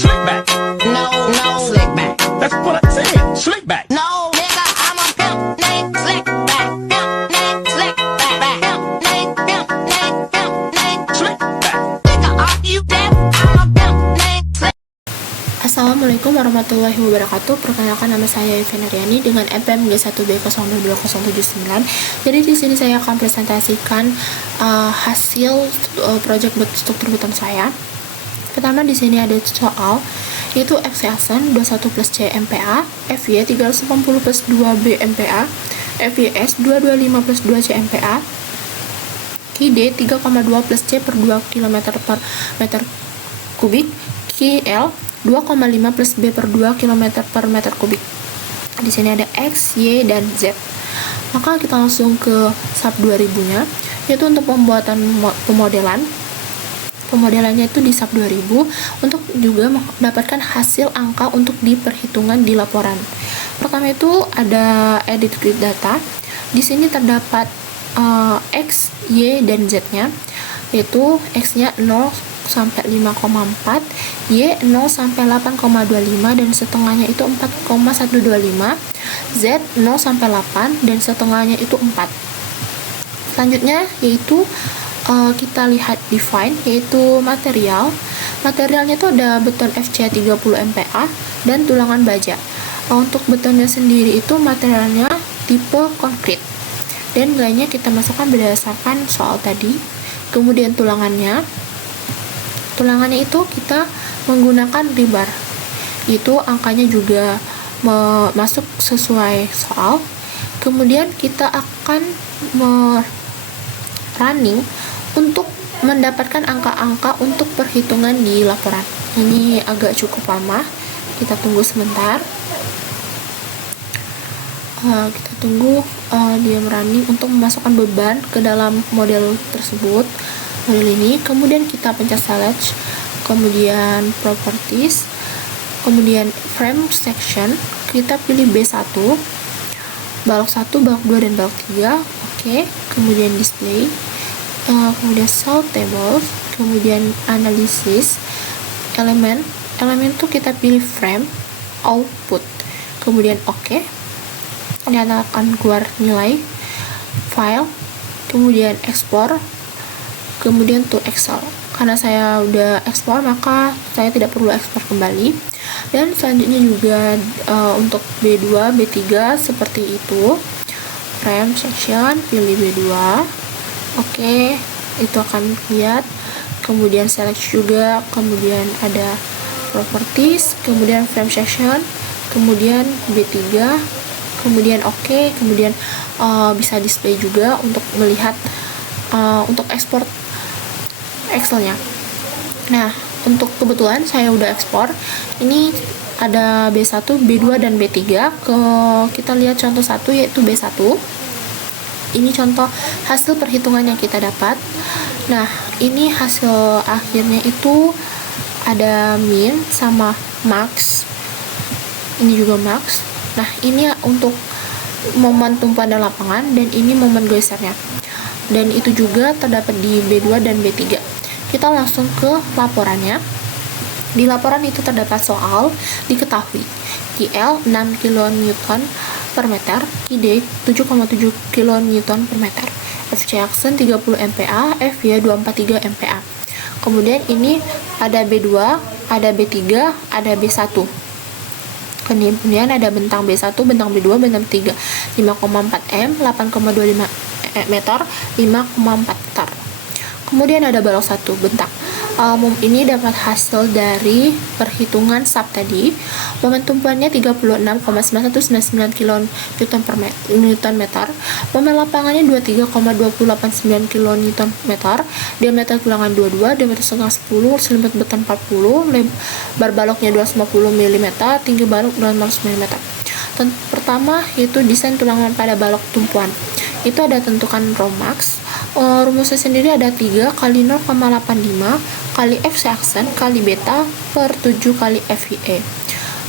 Slick back. No, no, slick back. That's what I said. Slick back. No, nigga, I'm a pimp named Slick back. Pimp named Slick back. Pimp named Slick back. Nigga, are you deaf? I'm a pimp named Slick. Assalamualaikum warahmatullahi wabarakatuh. Perkenalkan, nama saya Evan Aryani dengan NPM G1B02279. Jadi di sini saya akan presentasikan hasil project struktur button saya. Pertama di sini ada soal yaitu X aksen 21 plus C MPa, FY 380 plus 2B MPa, FYS 225 plus 2 C MPa, QD 3,2 plus C per 2 km per meter kubik, QL 2,5 plus B per 2 km per meter kubik. Di sini ada X, Y, dan Z. Maka kita langsung ke sub 2000-nya, yaitu untuk pembuatan pemodelan. Pemodelannya itu di sub 2000 untuk juga mendapatkan hasil angka untuk diperhitungan di laporan. Pertama itu ada edit grid data. Di sini terdapat X, Y, dan Z-nya, yaitu X-nya 0 sampai 5,4, Y 0 sampai 8,25 dan setengahnya itu 4,125, Z 0 sampai 8 dan setengahnya itu 4. Selanjutnya yaitu kita lihat define, yaitu materialnya itu ada beton FC 30 MPa dan tulangan baja. Untuk betonnya sendiri itu materialnya tipe konkrit dan nilainya kita masukkan berdasarkan soal tadi. Kemudian tulangannya itu kita menggunakan rebar, itu angkanya juga masuk sesuai soal. Kemudian kita akan running untuk mendapatkan angka-angka untuk perhitungan di laporan. Ini agak cukup lama, kita tunggu sebentar. Kita tunggu dia running untuk memasukkan beban ke dalam model tersebut, model ini. Kemudian kita pencet select, kemudian properties, kemudian frame section, kita pilih B1, balok 1, balok 2, dan balok 3. Oke. Kemudian display, kemudian cell table, kemudian analysis, elemen itu kita pilih frame, output, kemudian oke. Dia akan keluar nilai file, kemudian ekspor, kemudian to Excel. Karena saya udah ekspor, maka saya tidak perlu ekspor kembali. Dan selanjutnya juga untuk B2, B3 seperti itu. Frame section, pilih B2. Oke, itu akan lihat. Kemudian select juga, kemudian ada properties, kemudian frame section, kemudian B3, kemudian oke, kemudian bisa display juga untuk melihat untuk ekspor Excelnya. Nah, untuk kebetulan saya udah ekspor. Ini ada B1, B2, dan B3. Kita lihat contoh 1, yaitu B1. Ini contoh hasil perhitungan yang kita dapat. Nah, ini hasil akhirnya itu ada min sama max. Ini juga max. Nah, ini untuk momen tumpuan dan lapangan, dan ini momen gesernya. Dan itu juga terdapat di B2 dan B3. Kita langsung ke laporannya. Di laporan itu terdapat soal diketahui QL 6 kN per meter, QD 7,7 kN per meter, FC aksen 30 MPa, FY 243 MPa. Kemudian ini ada B2, ada B3, ada B1. Kemudian ada bentang B1, bentang B2, bentang B3, 5,4 M, 8,25 meter, 5,4 meter. Kemudian ada balok 1, bentang. Ini dapat hasil dari perhitungan sub tadi. Momen tumpuannya 36,9199 kN per meter. Momen lapangannya 23,289 kN. Diameter tulangan 22, diameter setengah 10, selimut beton 40, lebar baloknya 250 mm, tinggi balok 200 mm. Pertama yaitu desain tulangan pada balok tumpuan. Itu ada tentukan Romax. Rumusnya sendiri ada 3 kali 0,85 kali FC aksen kali beta per 7 kali FYE.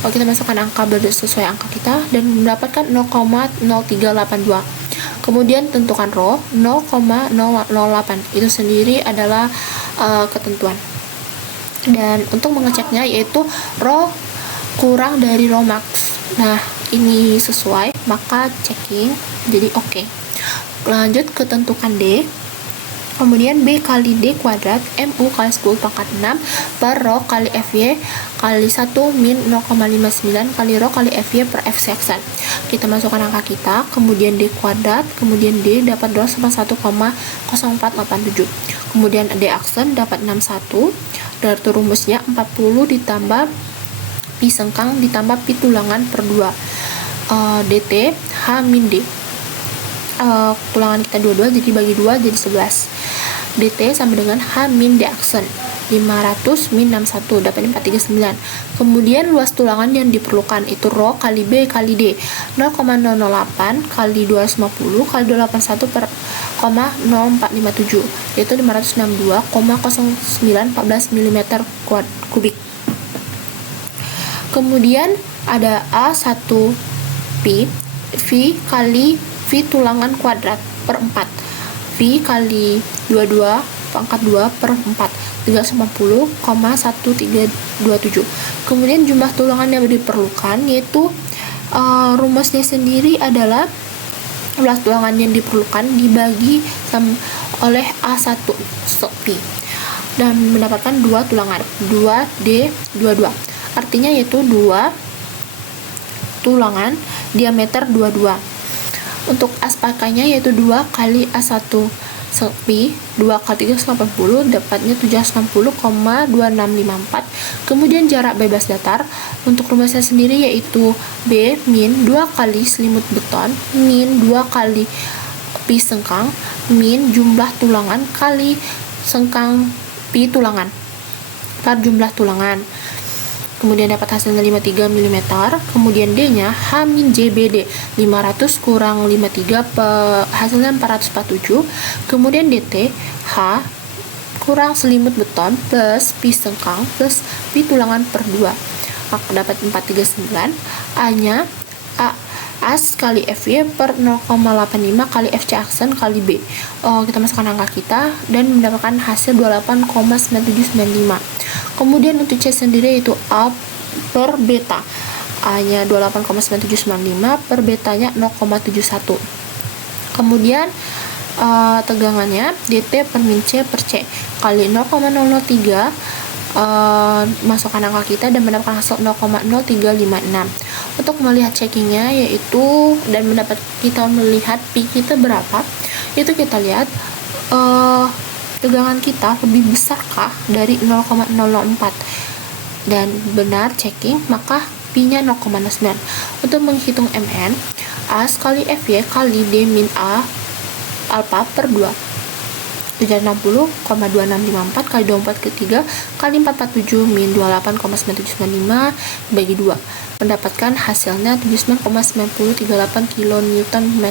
Kita masukkan angka sesuai angka kita dan mendapatkan 0,0382. Kemudian tentukan rho 0,008. Itu sendiri adalah ketentuan. Dan untuk mengeceknya yaitu rho kurang dari rho max. Nah, ini sesuai, maka checking jadi oke. Lanjut ke tentukan D. Kemudian B kali D kuadrat MU kali 10 pangkat 6 per rho kali FY kali 1 min 0,59 kali rho kali FY per F seksan. Kita masukkan angka kita, kemudian D kuadrat, kemudian D dapat rho sama 1,0487. Kemudian D aksen dapat 61. Dari rumusnya 40 ditambah pi sengkang ditambah pi tulangan per 2 DT H min D. Tulangan kita 22 jadi bagi 2 jadi 11. DT sama dengan H min D aksen 500 min 61 dapat 439. Kemudian luas tulangan yang diperlukan itu rho kali B kali D 0,008 kali 250 kali 281 per 0,0457 yaitu 562,0914 mm kubik. Kemudian ada A1 pi V kali V tulangan kuadrat per 4 V kali 22 pangkat 2 per 4 390,1327. Kemudian jumlah tulangan yang diperlukan yaitu rumusnya sendiri adalah luas tulangan yang diperlukan dibagi oleh A1 pi dan mendapatkan 2 tulangan 2D22. Artinya yaitu 2 tulangan diameter 22. Untuk aspakanya yaitu 2 kali A1 pi 2 kali 380 dapatnya 760,2654. Kemudian jarak bebas datar untuk rumusnya sendiri yaitu B min 2 kali selimut beton min 2 kali pi sengkang min jumlah tulangan kali sengkang pi tulangan per jumlah tulangan. Kemudian dapat hasilnya 53 mm. Kemudian D-nya H min JBD 500 kurang 53 hasilnya 447. Kemudian DT H kurang selimut beton plus pi sengkang plus pi tulangan per 2 maka dapat 439. A-nya as kali FY per 0,85 kali FC aksen kali B. Kita masukkan angka kita dan mendapatkan hasil 28,9795. Kemudian untuk C sendiri itu A per beta. A-nya 28,9795 per betanya 0,71. Kemudian tegangannya DT per min C per C kali 0,003. Masukkan angka kita dan mendapatkan hasil 0,0356. Untuk melihat checkingnya yaitu dan kita melihat pi kita berapa, itu kita lihat tegangan kita lebih besarkah dari 0,004 dan benar checking maka pi-nya 0,09. Untuk menghitung MN, A sekali FY kali D min A alpha per 2 760,2654 kali 24 ke 3 kali 447 min 28,9795 bagi 2 mendapatkan hasilnya 79,9038 kN.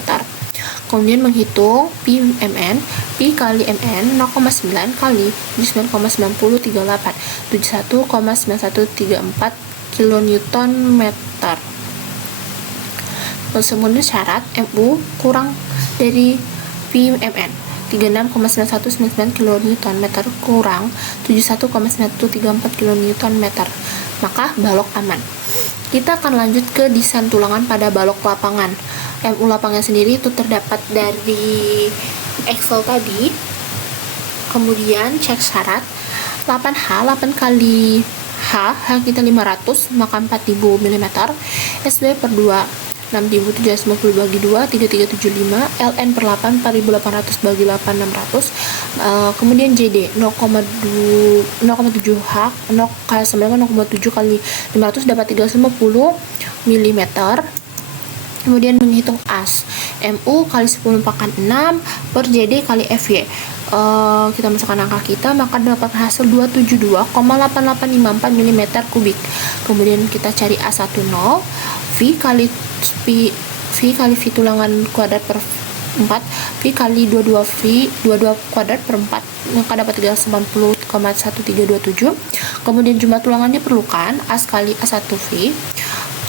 Kemudian menghitung pi mn, pi kali mn 0,9 kali 79,9038 71,9134 kN. Kemudian syarat MU kurang dari pi mn 36,9199 kN kurang 71,9134 kN, maka balok aman. Kita akan lanjut ke desain tulangan pada balok lapangan. MU lapangan sendiri itu terdapat dari Excel tadi. Kemudian cek syarat 8H 8 kali H kita 500 maka 4000 mm, SB per 2 6750 bagi 2 3375, LN per 8 4800 bagi 8 600. Kemudian JD 0,7H 0,7 kali 500 dapat 350 mm. Kemudian menghitung as MU kali 10 pangkat 6 per JD kali FY. Kita masukkan angka kita maka dapat hasil 272,8854 mm kubik. Kemudian kita cari A10 V kali V tulangan kuadrat per 4 V kali 22 kuadrat per 4 maka dapat 390,1327. Kemudian jumlah tulangan diperlukan A kali A1 V.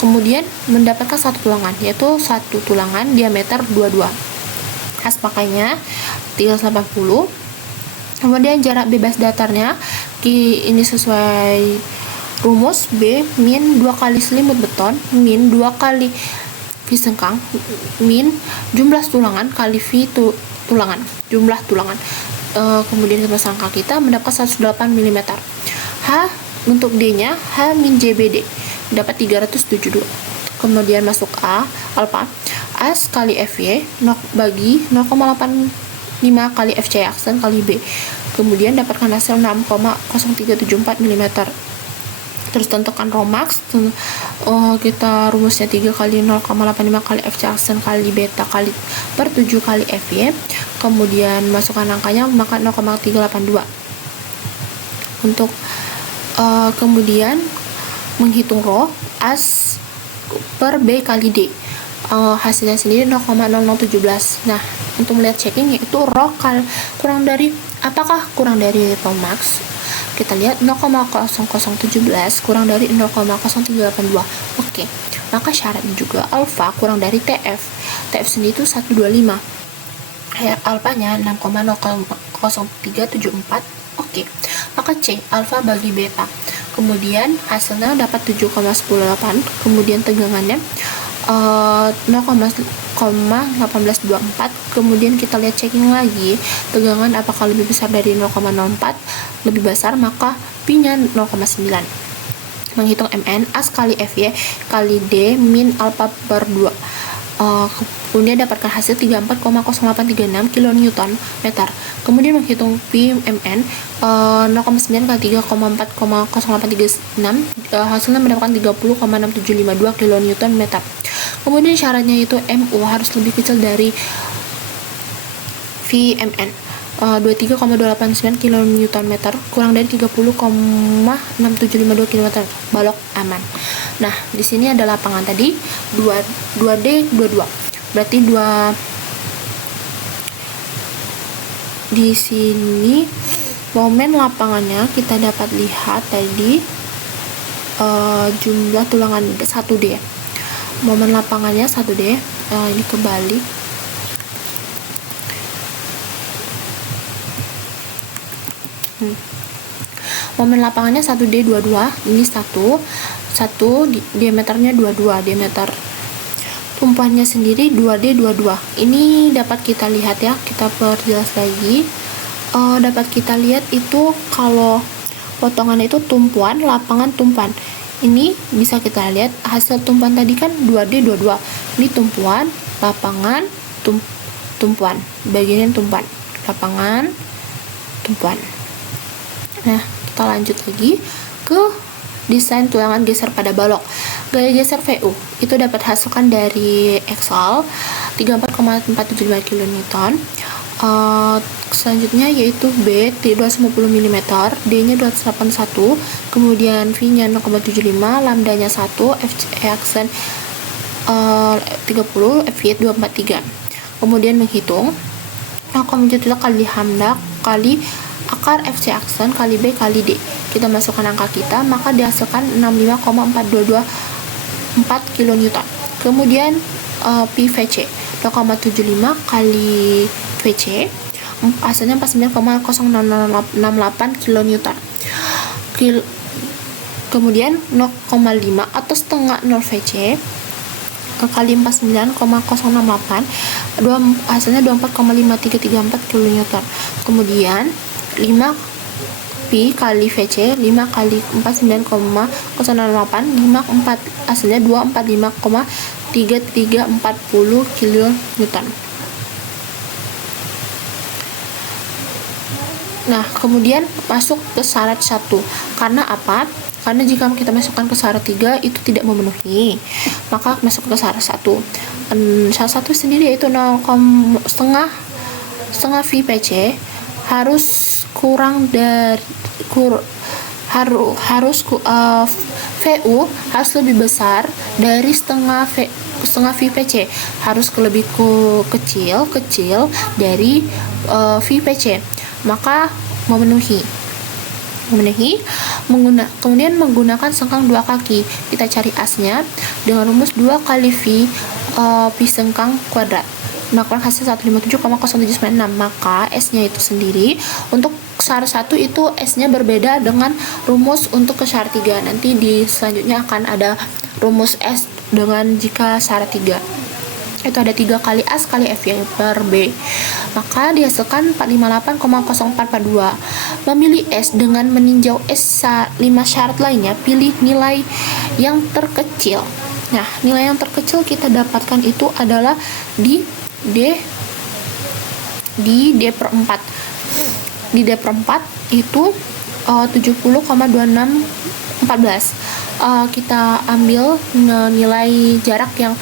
Kemudian mendapatkan satu tulangan yaitu satu tulangan diameter 22. As pakainya 380. Kemudian jarak bebas datarnya Ini sesuai rumus B min 2 kali selimut beton min 2 kali V sengkang min jumlah tulangan kali V tulangan, jumlah tulangan. Kemudian kita sangka kita mendapatkan 108 mm. H untuk D-nya H min JBD dapat 372. Kemudian masuk A, alfa. A kali FY bagi 0,85 kali FC aksen kali B. Kemudian dapatkan hasil 6,0374 mm. Terus tentukan rho max. Kita rumusnya 3 kali 0,85 kali FC aksen kali beta kali per 7 kali FY. Kemudian masukkan angkanya maka 0,382. Untuk kemudian menghitung rho as per B kali D. Hasilnya sendiri 0,0017. Nah, untuk melihat checking yaitu rho kurang dari, apakah kurang dari rho max? Kita lihat 0,0017 kurang dari 0,0382. Oke. Maka syaratnya juga alfa kurang dari TF. TF sendiri itu 125. Alfanya 6,00374. Oke. Maka C alfa bagi beta. Kemudian hasilnya dapat 7,108. Kemudian tegangannya 0,1824. Kemudian kita lihat checking lagi tegangan apakah lebih besar dari 0,04. lebih besar maka P-nya 0,9. Menghitung MN A kali FY kali D min alfa per 2. Kemudian dapatkan hasil 34,0836 kN meter. Kemudian menghitung PMN 0,9 kali 3,4,0836, hasilnya mendapatkan 30,6752 kN meter. Kemudian syaratnya itu MU harus lebih kecil dari VMN 23,289 kN meter kurang dari 30,6752 kN. Balok aman. Nah, di sini ada lapangan tadi 2D 22. Berarti di sini momen lapangannya kita dapat lihat tadi jumlah tulangan 1D. Momen lapangannya 1D. Ini kebalik. Momen lapangannya 1D 22. Ini 1 diameternya 22. Diameter tumpahannya sendiri 2D 22. Ini dapat kita lihat ya, kita perjelas lagi. Dapat kita lihat itu kalau potongan itu tumpuan, lapangan tumpuan. Ini bisa kita lihat hasil tumpuan tadi kan 2D 22. Ini tumpuan, lapangan, tumpuan. Bagian tumpuan, lapangan, tumpuan. Nah, kita lanjut lagi ke desain tulangan geser pada balok. Gaya geser VU itu dapat hasilkan dari Excel 34,475 kN. Selanjutnya yaitu B 250 mm, D-nya 281, kemudian V-nya 0,75, lambdanya 1, FC aksen 30, FY 243. Kemudian menghitung 0,7 kali hamda kali akar FC aksen kali B kali D. Kita masukkan angka kita, maka dihasilkan 65,4224 kN. Kemudian PVC 0,75 kali VC, hasilnya 49,0668 kN. Kemudian 0,5 atau setengah 0 VC kali 49,068, hasilnya 24,5334 kN. Kemudian 5 Pi kali VC 5 kali 49,068, 54 hasilnya 245,3340 kN. Nah, kemudian masuk ke syarat 1. Karena apa? Karena jika kita masukkan ke syarat 3 itu tidak memenuhi, maka masuk ke syarat 1. Syarat 1 sendiri yaitu 0,5 VPC harus kurang dari VU harus lebih besar dari setengah VPC, harus lebih kecil dari VPC, maka memenuhi. Kemudian menggunakan sengkang 2 kaki, kita cari asnya dengan rumus 2 kali V pi sengkang kuadrat. mendapatkan hasil 157,0796. Maka S-nya itu sendiri untuk syarat 1 itu S-nya berbeda dengan rumus untuk ke syarat 3. Nanti di selanjutnya akan ada rumus S dengan jika syarat 3. Itu ada 3 kali A sekali F yang per B. Maka dihasilkan 458,0442. Memilih S dengan meninjau S 5 syarat lainnya, pilih nilai yang terkecil. Nah, nilai yang terkecil kita dapatkan itu adalah di D per 4. Di D per 4 itu 70,2614. Kita ambil nilai jarak yang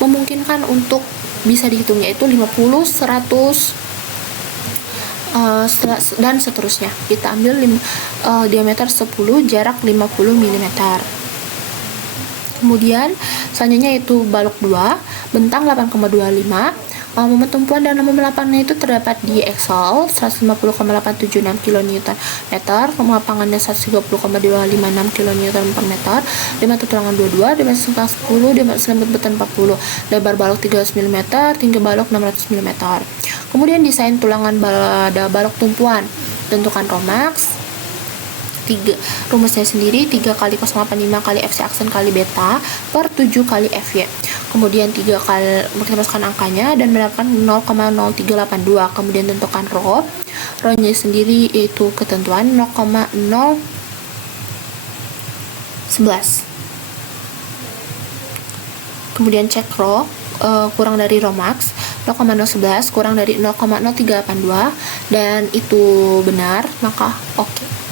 memungkinkan untuk bisa dihitung, yaitu 50, 100, dan seterusnya. Kita ambil diameter 10, jarak 50 mm. Kemudian selanjutnya itu balok 2, bentang 8,25. Momen tumpuan dan momen lapangnya itu terdapat di Excel 150,876 kN meter, lapangannya 130,256 kN per meter, diameter tulangan 22, diameter setengah 10, diameter selembut beton 40, lebar balok 300 mm, tinggi balok 600 mm. Kemudian desain tulangan balok tumpuan, tentukan Romax. Rumusnya sendiri 3 kali 0,85 kali FC aksen kali beta per 7 kali FY. Kemudian 3 kali kita masukkan angkanya dan mendapatkan 0,0382. Kemudian tentukan rho. Rho-nya sendiri yaitu ketentuan 0,011. Kemudian cek rho, kurang dari rho max 0,011 kurang dari 0,0382 dan itu benar, maka oke.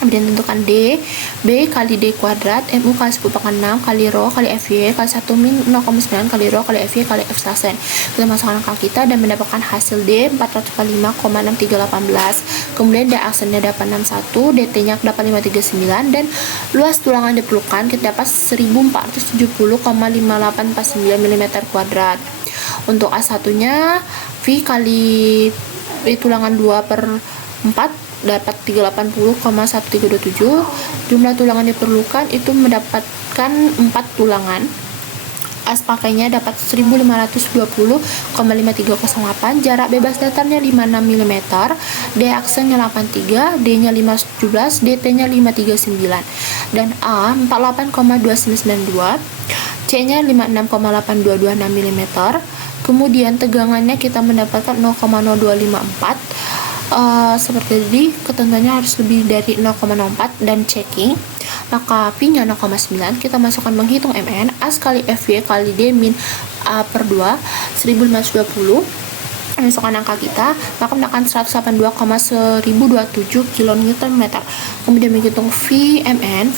Kemudian tentukan D, B kali D kuadrat, MU kali 10 pangkat 6 kali rho kali FY kali 1 min 0,9 kali rho kali FY kali F sasen. Kita masukkan angka kita dan mendapatkan hasil D 405,6318. Kemudian D aksennya dapat 61, DT nya dapat 539 dan luas tulangan diperlukan kita dapat 1470,5849 mm kuadrat. Untuk A1 nya V kali tulangan 2 per 4 dapat 380,1327. Jumlah tulangan diperlukan itu mendapatkan 4 tulangan. As pakainya dapat 1520,5308. Jarak bebas datarnya 56 mm. D aksennya 83, D nya 517, DT nya 539 dan A 48,2992, C nya 56,8226 mm. Kemudian tegangannya kita mendapatkan 0,0254. Seperti tadi, ketentuannya harus lebih dari 0,04 dan checking. Maka P-nya 0,9, kita masukkan menghitung MN, A sekali FY kali D min A per 2, 1520. Masukkan angka kita, maka mendapatkan 182,1027 kN. Kemudian menghitung VMN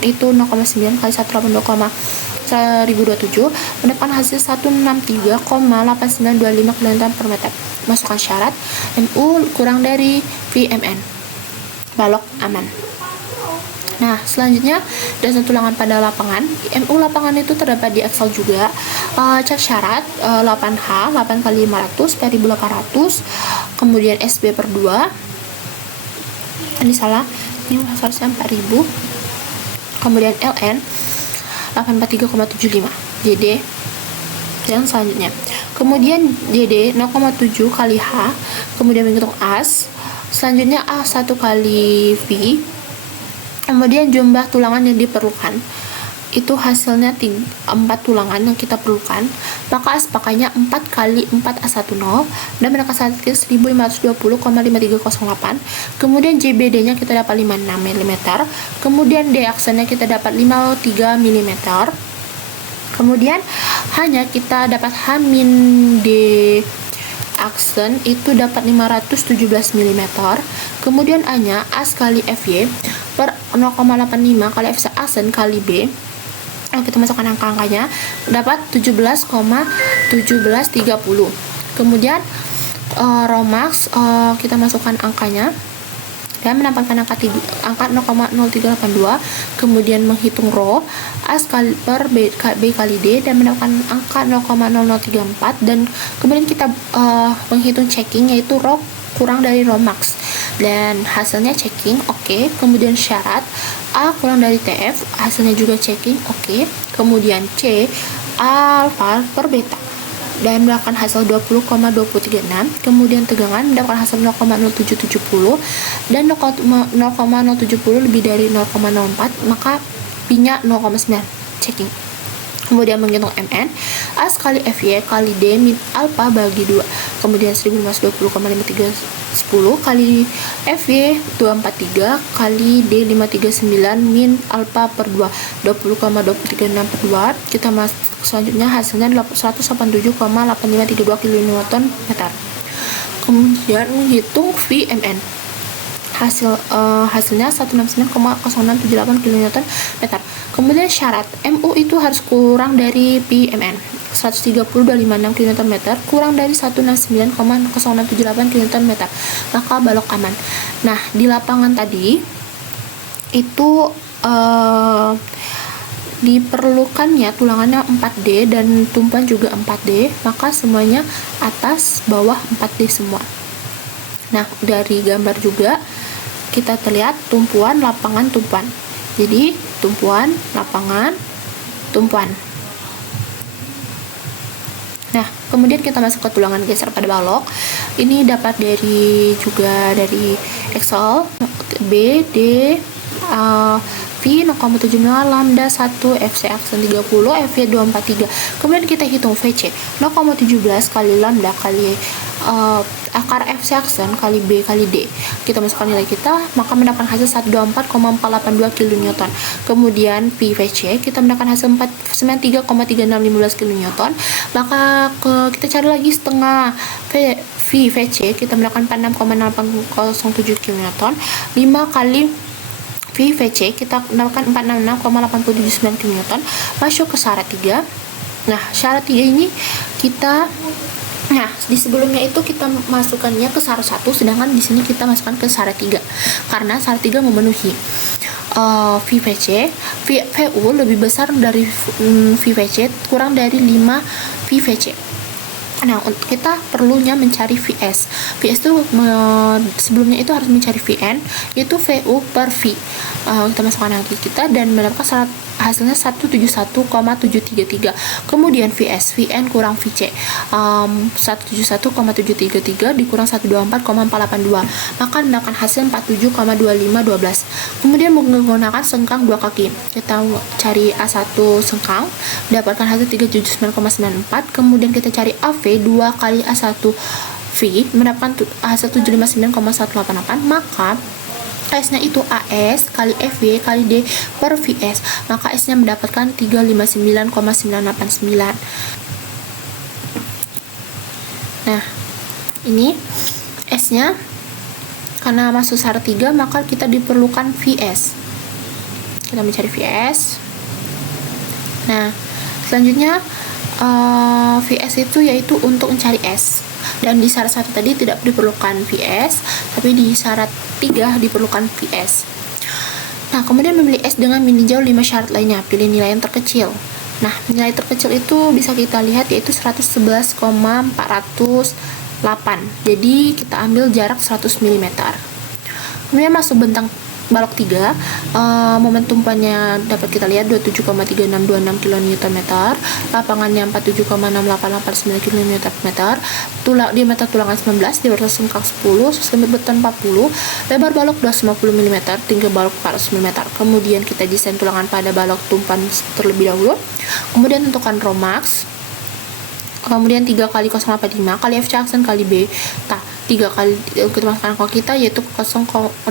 itu 0,9 kali 182,1027 mendapatkan hasil 163,8925 kN per meter. Masukkan syarat, MU kurang dari VMN, balok aman. Nah, selanjutnya dasar tulangan pada lapangan. MU lapangan itu terdapat di Excel juga. Cek syarat 8H 8 kali 500 per 1800. Kemudian SB per 2. Ini salah, ini harusnya 4000. Kemudian LN 843,75. JD yang selanjutnya. Kemudian JD 0,7 kali H. Kemudian menghitung AS. Selanjutnya A1 kali V. Kemudian jumlah tulangan yang diperlukan itu hasilnya 4 tulangan yang kita perlukan. Maka as pakainya 4 kali 4 A10 dan mendapatkan 1520,5308. Kemudian JBD nya kita dapat 56 mm. Kemudian D aksennya kita dapat 53 mm. Kemudian hanya kita dapat H-D aksen itu dapat 517 mm. Kemudian A-nya A sekali FY per 0,85 kali F aksen kali B. Kita masukkan angka-angkanya dapat 17,1730. Kemudian Romax kita masukkan angkanya dan mendapatkan angka 0,0382. Kemudian menghitung rho A sekali per B kali D dan mendapatkan angka 0,0034 dan kemudian kita menghitung checking yaitu rho kurang dari rho max dan hasilnya checking oke. Kemudian syarat A kurang dari TF hasilnya juga checking oke. Kemudian C alfa per beta dan mendapatkan hasil 20,236. Kemudian tegangan mendapatkan hasil 0,0770 dan 0,070 lebih dari 0,04, maka P-nya 0,9. Checking. Kemudian menghitung MN, A kali FY kali D min alpha bagi 2. Kemudian 1520,5310 kali FY 243 kali D 539 min alpha per 2, 20,2336 per 2. Kita masuk selanjutnya, hasilnya 187,8532 kN meter. Kemudian menghitung VMN. Hasilnya 169,0678 kN meter. Kemudian syarat MU itu harus kurang dari PMN 130,256 kN meter, kurang dari 169,0678 kN meter, maka balok aman. Nah, di lapangan tadi itu diperlukannya tulangannya 4D dan tumpuan juga 4D, maka semuanya atas bawah 4D semua. Nah, dari gambar juga kita terlihat tumpuan, lapangan, tumpuan. Jadi tumpuan, lapangan, tumpuan. Nah, kemudian kita masuk ke tulangan geser pada balok. Ini dapat dari Excel. B, D, V 0,75, lambda 1, FC aksen 30, FY 243. Kemudian kita hitung VC 0,17 kali lambda kali akar FC aksen kali B kali D. Kita masukkan nilai kita, maka mendapatkan hasil 124,482 kN. Kemudian PVC kita mendapatkan hasil 93,3615 kN. Maka kita cari lagi setengah VVC, kita mendapatkan 46,807 kN. 5 kali VVC kita mendapatkan 466,879 kN. Masuk ke syarat 3. Nah, syarat 3 ini di sebelumnya itu kita masukkannya ke syarat 1, sedangkan di sini kita masukkan ke syarat 3 karena syarat 3 memenuhi VVC, VU lebih besar dari VVC, kurang dari 5 VVC. Nah, kita perlunya mencari VS. VS itu sebelumnya itu harus mencari VN, yaitu VU per V. Kita masukkan angka kita dan mendapatkan hasilnya 171,733. Kemudian VN kurang VC, 171,733 dikurang 124,482, maka mendapatkan hasil 47,2512. Kemudian menggunakan sengkang 2 kaki, kita cari A1 sengkang, dapatkan hasil 379,94. Kemudian kita cari AV 2 kali A1 V, mendapatkan hasil 759,188, maka S-nya itu AS kali FY kali D per VS, maka S-nya mendapatkan 359,989. Nah, ini S-nya karena masuk syarat 3, maka kita diperlukan VS. Kita mencari VS. Nah, selanjutnya VS itu yaitu untuk mencari S. Dan di syarat 1 tadi tidak diperlukan VS, tapi di syarat 3 diperlukan VS. Nah, kemudian memilih S dengan meninjau 5 syarat lainnya, pilih nilai yang terkecil. Nah, nilai terkecil itu bisa kita lihat yaitu 111,408. Jadi kita ambil jarak 100 mm. Kemudian masuk bentang balok 3, momen tumpuannya dapat kita lihat 27,3626 kN, lapangannya 47,6889 kN, diameter tulangan 19, diameter sengkang 10, limit beton 40, lebar balok 250 mm, tinggi balok 400 mm. Kemudian kita desain tulangan pada balok tumpuan terlebih dahulu. Kemudian tentukan Romax. Kemudian 3 kali 085 kali FC aksen kali B. 3 kali kita masukkan angka kita yaitu 0,0305,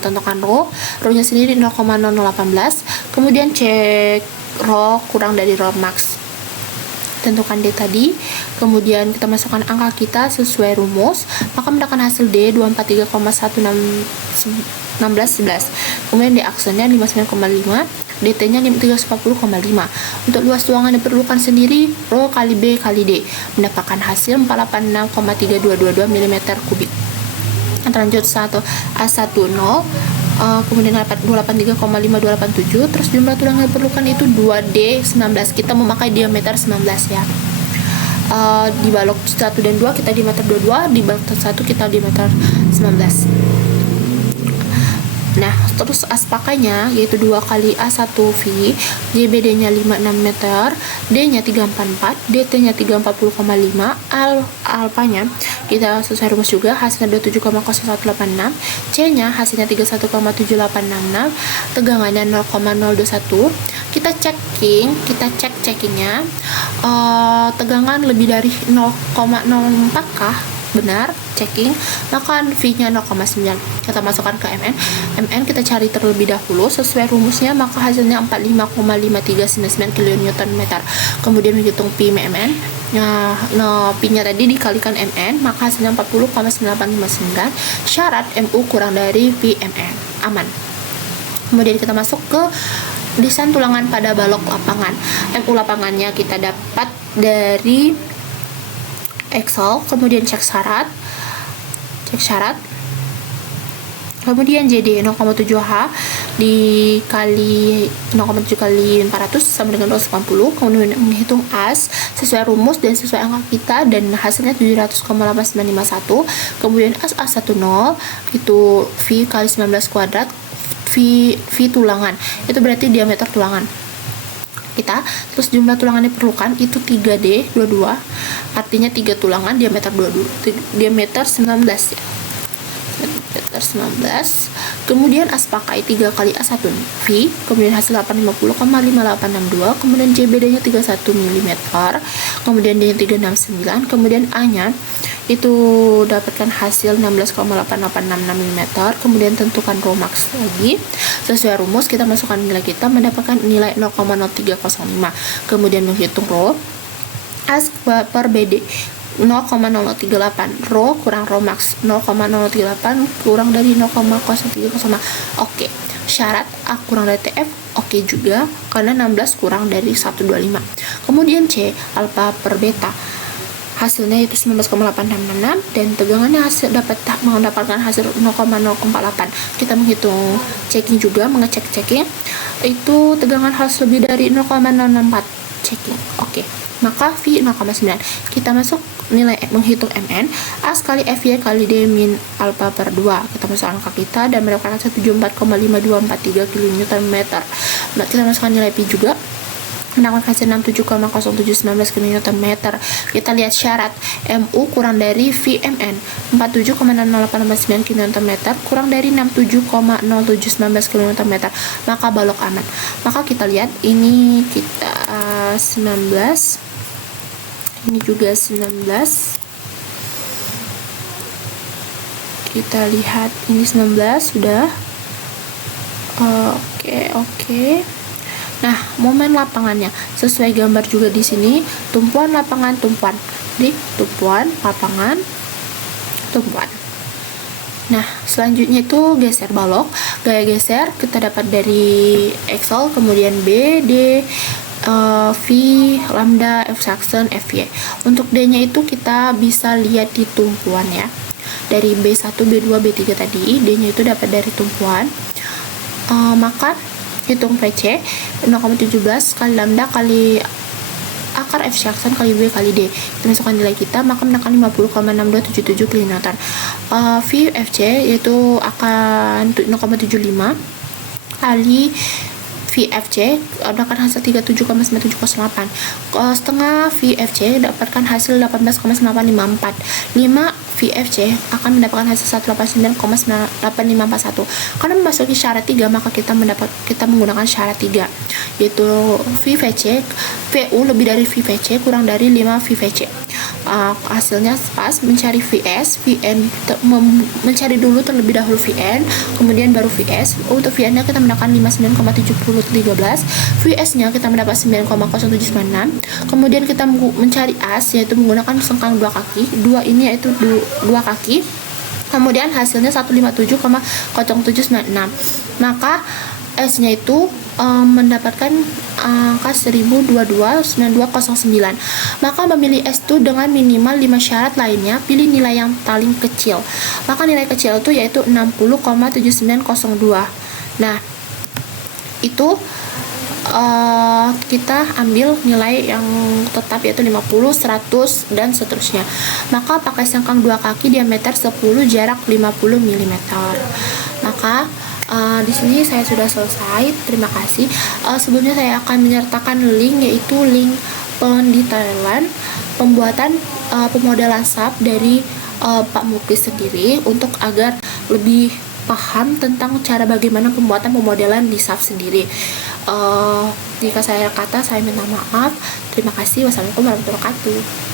tentukan rho nya sendiri 0,0018. Kemudian cek rho kurang dari rho max, tentukan D tadi. Kemudian kita masukkan angka kita sesuai rumus, maka mendapatkan hasil D 243,1611. Kemudian D aksennya 59,5, DT-nya 340,5. Untuk luas tuangan diperlukan sendiri rho kali B kali D, mendapatkan hasil 486,3222 mm3. Lanjut A10, kemudian 283,5287. Terus jumlah tulang yang diperlukan itu 2D19. Kita memakai diameter 19 ya. Di balok 1 dan 2 kita diameter 22, di balok 1 kita diameter 19. Nah, terus aspakanya yaitu 2 kali A1V, JBD-nya 56 meter, D-nya 344, DT-nya 340,5, alpanya kita sesuai rumus juga, hasilnya 27,0186, C-nya hasilnya 31,7866, tegangannya 0,021. Kita cek checkingnya, tegangan lebih dari 0,04 kah? Benar, checking, maka V-nya 0,9. Kita masukkan ke MN kita cari terlebih dahulu sesuai rumusnya, maka hasilnya 45,5399 kN. Kemudian menghitung Pi MN. Pi-nya tadi dikalikan MN, maka hasilnya 40,9859. Syarat MU kurang dari Pi MN. Aman. Kemudian kita masuk ke desain tulangan pada balok lapangan. MU lapangannya kita dapat dari Excel, kemudian cek syarat, kemudian JD 0,7H dikali 0,7 kali 400 sama dengan 280, kemudian menghitung AS sesuai rumus dan sesuai angka kita, dan hasilnya 700,8951. Kemudian AS A10 itu V kali 19 kuadrat, V tulangan, itu berarti diameter tulangan kita. Terus jumlah tulangan yang diperlukan itu 3D 22, artinya 3 tulangan diameter 19 ya, diameter 19. Kemudian as pakai 3 kali A1V, kemudian hasil 850,5862, kemudian JBD nya 31 mm, kemudian D nya 369, kemudian A nya itu dapatkan hasil 16,8866 mm, kemudian tentukan ρ max lagi sesuai rumus, kita masukkan nilai kita mendapatkan nilai 0,0305, kemudian menghitung ρ as per BD 0,0038, ρ kurang ρ max 0,038 kurang dari 0,0305. Oke, syarat A kurang dari TF oke juga karena 16 kurang dari 125. Kemudian C alfa per beta hasilnya itu 19,866 dan tegangannya hasil mendapatkan hasil 0,048. Kita menghitung checking juga, mengecek checking itu tegangan harus lebih dari 0,064 checking. Oke, maka V 0,9. Kita masuk nilai menghitung MN, A kali FY kali D min alpha per 2. Kita masuk angka kita dan mendapatkan hasil 74,5243 kN. Nah, kita masukkan nilai Pi juga, mendapatkan hasil 67,0719 kN. Kita lihat syarat MU kurang dari VMN 47,08869 kN kurang dari 67,0719 kN, maka balok aman. Maka kita lihat ini kita 19, ini juga 19, kita lihat ini 19 sudah. Oke. Nah, momen lapangannya sesuai gambar juga di sini, tumpuan lapangan tumpuan. Di tumpuan lapangan tumpuan. Nah, selanjutnya itu geser balok. Gaya geser kita dapat dari Excel, kemudian B, D, V, lambda, F Saxon, FY. Untuk D-nya itu kita bisa lihat di tumpuan ya. Dari B1, B2, B3 tadi, D-nya itu dapat dari tumpuan. Maka hitung PC 0,17 kali lambda kali akar F Saxon kali B kali D. Kita masukkan nilai kita, maka mendapatkan 50,6277 kN. V FC yaitu akan 0,75 kali VFC dapatkan hasil 37,9708. Setengah VFC dapatkan hasil 18,9854. 5 VFC akan mendapatkan hasil 189,8541. Karena memasuki syarat 3, maka kita menggunakan syarat 3, yaitu VVC VU lebih dari VVC kurang dari 5 VVC. Hasilnya pas, mencari VS, VN mencari dulu terlebih dahulu VN, kemudian baru VS. Untuk VN nya kita mendapatkan 59,7013, VS nya kita mendapat 9,0796. Kemudian kita mencari AS, yaitu menggunakan sengkang 2 kaki, 2 ini yaitu 2 kaki, kemudian hasilnya 157,0796. Maka S nya itu mendapatkan angka 10229209. Maka memilih S2 dengan minimal 5 syarat lainnya, pilih nilai yang paling kecil. Maka nilai kecil itu yaitu 60,7902. Nah, itu kita ambil nilai yang tetap yaitu 50, 100 dan seterusnya. Maka pakai sengkang 2 kaki diameter 10, jarak 50 mm. Maka Di sini saya sudah selesai. Terima kasih. Sebelumnya saya akan menyertakan link, yaitu link pendetailan pembuatan pemodelan SAP dari Pak Muklis sendiri, untuk agar lebih paham tentang cara bagaimana pembuatan pemodelan di SAP sendiri. Jika saya kata, saya minta maaf. Terima kasih. Wassalamualaikum warahmatullahi wabarakatuh.